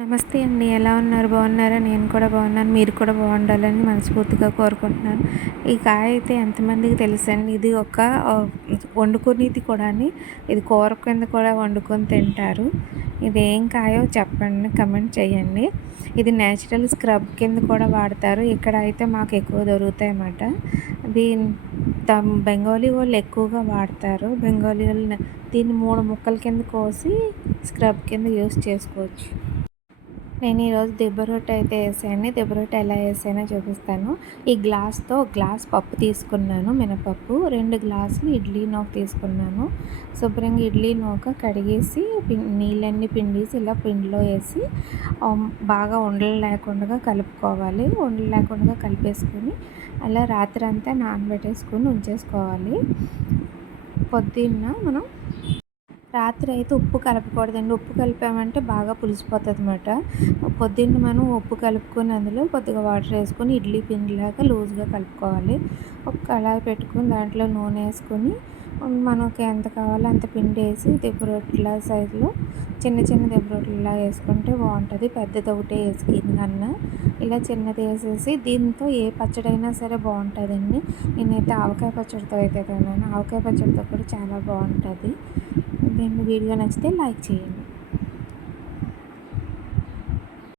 నమస్తే అండి. ఎలా ఉన్నారు? బాగున్నారా? నేను కూడా బాగున్నాను. మీరు కూడా బాగుండాలని మనస్ఫూర్తిగా కోరుకుంటున్నాను. ఈ కాయ అయితే ఎంతమందికి తెలుసండి? ఇది ఒక వండుకునేది కూడాని. ఇది కూర కింద కూడా వండుకొని తింటారు. ఇది ఏం కాయో చెప్పండి, కమెంట్ చేయండి. ఇది నేచురల్ స్క్రబ్ కింద కూడా వాడతారు. ఇక్కడ అయితే మాకు ఎక్కువ దొరుకుతాయి అన్నమాట. దీని బెంగాలీ వాళ్ళు ఎక్కువగా వాడతారు. బెంగాలీ వాళ్ళు దీన్ని 3 ముక్కల కింద కోసి స్క్రబ్ కింద యూస్ చేసుకోవచ్చు. నేను ఈరోజు దిబ్బ రొట్టె అయితే వేసాను. దిబ్బ రొట్టె ఎలా వేసానో చూపిస్తాను. ఈ గ్లాస్తో గ్లాస్ పప్పు తీసుకున్నాను, మినపప్పు. 2 గ్లాసులు ఇడ్లీ నూక తీసుకున్నాను. శుభ్రంగా ఇడ్లీ నూక కడిగేసి నీళ్ళన్నీ పిండేసి ఇలా పిండిలో వేసి బాగా ఉండలు లేకుండా కలుపుకోవాలి. ఉండలు లేకుండా కలిపేసుకొని అలా రాత్రి అంతా నానబెట్టేసుకొని ఉంచేసుకోవాలి. పొద్దున్న మనం రాత్రి అయితే ఉప్పు కలపకూడదండి. ఉప్పు కలిపామంటే బాగా పులిసిపోతుంది అన్నమాట. పొద్దున్న మనం ఉప్పు కలుపుకొని అందులో కొద్దిగా వాటర్ వేసుకొని ఇడ్లీ పిండిలాగా లూజ్గా కలుపుకోవాలి. ఒక కళాయి పెట్టుకొని దాంట్లో నూనె వేసుకొని మనకి ఎంత కావాలో అంత పిండి వేసి దిబ్బ రొట్టెల సైజులో చిన్న చిన్న దిబ్బ రొట్టెలా వేసుకుంటే బాగుంటుంది. పెద్దది ఒకటే వేసుకుని కన్నా ఇలా చిన్నది వేసేసి దీంతో ఏ పచ్చడైనా సరే బాగుంటుందండి. నేనైతే ఆవకాయ పచ్చడితో అయితే తిన్నాను. ఆవకాయ పచ్చడితో కూడా చాలా బాగుంటుంది. దీన్ని వీడియో నచ్చితే లైక్ చేయండి.